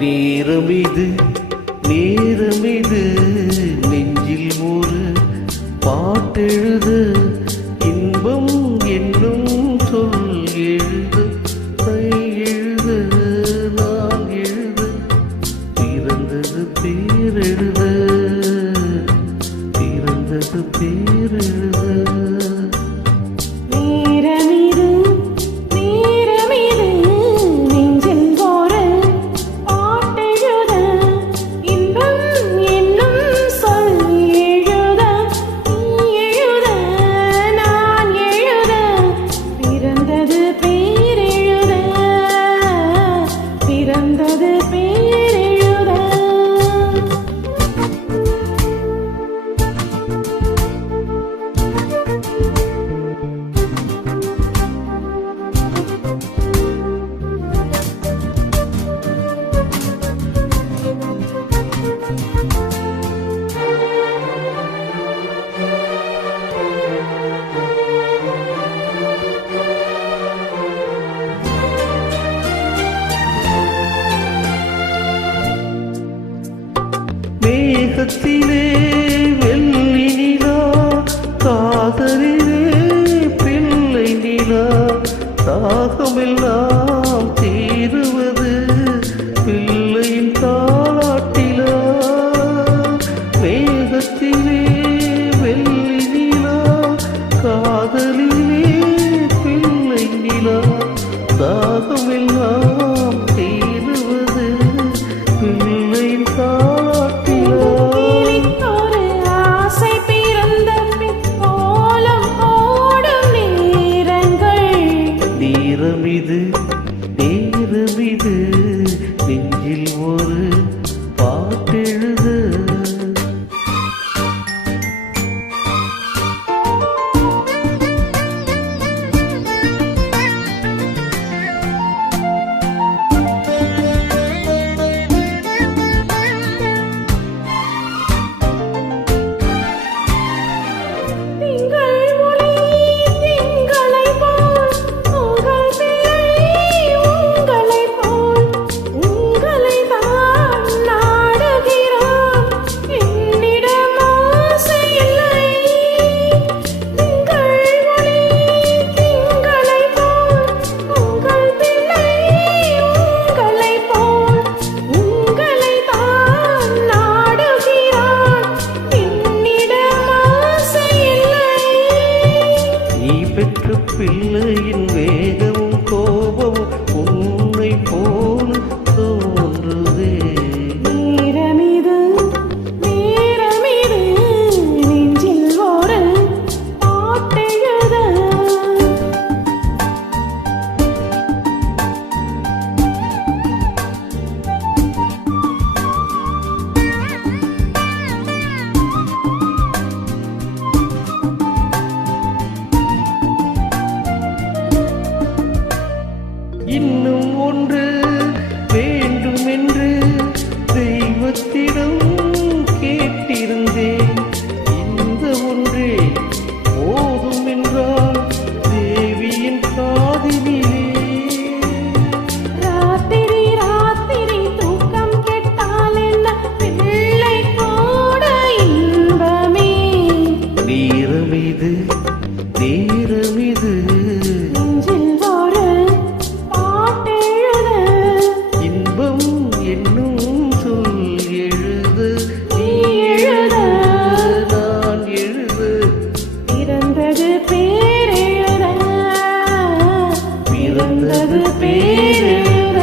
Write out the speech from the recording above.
நேரமிது நேரமிது நெஞ்சில் ஒரு பாட்டெழுத இன்பம் என்னும் சொல் எழுத கை எழுத நான் எழுத பிறந்தது பேரெழுத பிறந்தது பேரெழுத மேகத்திலே வெள்ளி நிலா காதலிலே பிள்ளை நிலா தாகமெல்லாம் தீருவது பிள்ளையின் தாலாட்டிலா மேகத்திலே வெள்ளி நிலா காதலிலே பிள்ளை நிலா தாகமெல்லாம் தீருவது பிள்ளையின் நேரமிது நேரமிது நெஞ்சில் ஒரு பாட்டெழுத பெற்ற பிள்ளையின் வேகமும் கோபமும் உன்னை போல தோன்றுதே நேரமிது நேரமிது நெஞ்சில் ஒரு பாட்டெழுத இன்னும் ஒன்று வேண்டும் என்று தெய்வத்திடம் கேட்டிருந்தேன் இந்த ஒன்றே போதும் என்றால் தேவியின் காதினிலே ராத்திரி ராத்திரி தூக்கம் கெட்டால் என்ன பிள்ளை கூட இன்பமே நேரமிது நேரமிது பேரெழுத